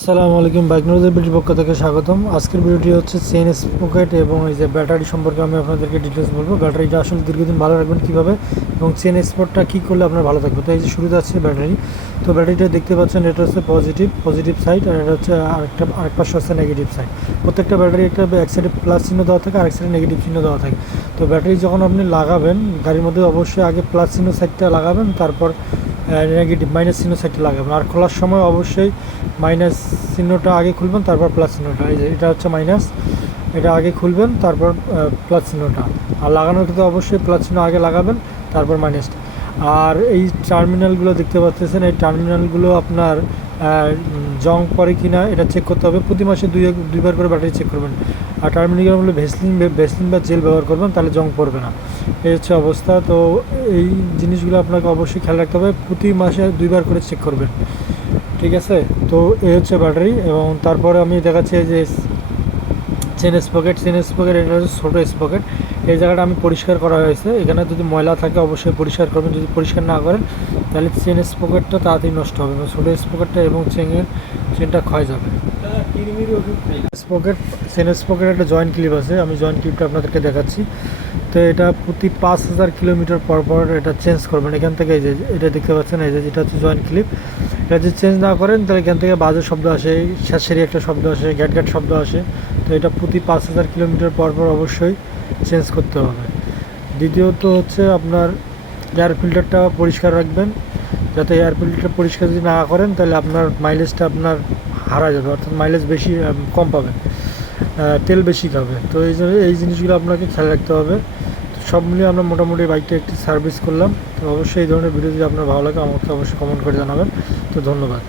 আসসালামু আলাইকুম বাইক নিউজের ভিডিওর পক্ষ থেকে স্বাগতম। আজকের ভিডিওটি হচ্ছে চেন স্পকেট এবং এই যে ব্যাটারি সম্পর্কে আমি আপনাদেরকে ডিটেলস বলব। ব্যাটারিটা আসলে দীর্ঘদিন ভালো রাখবেন কীভাবে এবং চেন স্পটটা কী করলে আপনার ভালো থাকবে। তো এই যে শুরুতে আছে ব্যাটারি। তো ব্যাটারিটা দেখতে পাচ্ছেন, এটা হচ্ছে পজিটিভ পজিটিভ সাইড আর এটা হচ্ছে আরেকটা, আরেক পাশে হচ্ছে নেগেটিভ সাইড প্রত্যেকটা ব্যাটারি একটা এক সাইডে প্লাস চিহ্ন দেওয়া থাকে, আরেক সাইডে নেগেটিভ চিহ্ন দেওয়া থাকে। তো ব্যাটারি যখন আপনি লাগাবেন, গাড়ির মধ্যে অবশ্যই আগে প্লাস চিহ্ন সাইডটা লাগাবেন, তারপর নেগেটিভ মাইনাস চিহ্ন সাইডটা লাগাবেন। আর খোলার সময় অবশ্যই মাইনাস চিহ্নটা আগে খুলবেন, তারপর প্লাস চিহ্নটা। এই যে, এটা হচ্ছে মাইনাস এটা আগে খুলবেন, তারপর প্লাস চিহ্নটা। আর লাগানোর ক্ষেত্রে অবশ্যই প্লাস চিহ্ন আগে লাগাবেন, তারপর মাইনাসটা আর এই টার্মিনালগুলো দেখতে পাচ্ছেন, এই টার্মিনালগুলো আপনার জং পরে কি না এটা চেক করতে হবে। প্রতি মাসে দুই দুইবার করে ব্যাটারি চেক করবেন। আর টার্মিনালগুলো ভেসলিন ভেসলিন বা জেল ব্যবহার করবেন, তাহলে জং পড়বে না। এই হচ্ছে অবস্থা। তো এই জিনিসগুলো আপনাকে অবশ্যই খেয়াল রাখতে হবে। প্রতি মাসে দুইবার করে চেক করবেন। ঠিক আছে? তো এই হচ্ছে ব্যাটারি এবং তারপরে আমি দেখাচ্ছি যে, চেন স্পকেট চেন স্পকেট এটা হচ্ছে ছোটো স্পকেট এই জায়গাটা আমি পরিষ্কার করা হয়েছে। এখানে যদি ময়লা থাকে, অবশ্যই পরিষ্কার করবেন। যদি পরিষ্কার না করেন, তাহলে চেন স্পকেটটা তাড়াতাড়ি নষ্ট হবে ছোটো স্পকেটটা এবং চেনের চেনটা ক্ষয় যাবে। স্পকেট চেন স্পকেট একটা জয়েন্ট ক্লিপ আছে। আমি জয়েন্ট ক্লিপটা আপনাদেরকে দেখাচ্ছি। তো এটা প্রতি পাঁচ হাজার কিলোমিটার পর পর এটা চেঞ্জ করবেন। এখান থেকে এই যে, এটা দেখতে পাচ্ছেন, এই যে যেটা হচ্ছে জয়েন্ট ক্লিপ। এটা যদি চেঞ্জ না করেন, তাহলে এখান থেকে বাজে শব্দ আসে, শ্বাসেরই একটা শব্দ আসে গ্যাট গ্যাট শব্দ আসে। তো এটা প্রতি পাঁচ হাজার কিলোমিটার পর পর অবশ্যই চেঞ্জ করতে হবে। দ্বিতীয়ত হচ্ছে আপনার এয়ার ফিল্টারটা পরিষ্কার রাখবেন। যাতে এয়ার ফিল্টারটা পরিষ্কার যদি না করেন, তাহলে আপনার মাইলেজটা আপনার হারা যাবে, অর্থাৎ মাইলেজ বেশি কম পাবে তেল বেশি খাবে। তো এই জন্য এই জিনিসগুলো আপনাকে খেয়াল রাখতে হবে। সব মিলিয়ে আমরা মোটামুটি বাইকটা একটি সার্ভিস করলাম। তো অবশ্যই এই ধরনের ভিডিও যদি আপনার ভালো লাগে, আমাকে অবশ্যই কমেন্ট করে জানাবেন। তো ধন্যবাদ।